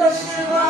的时光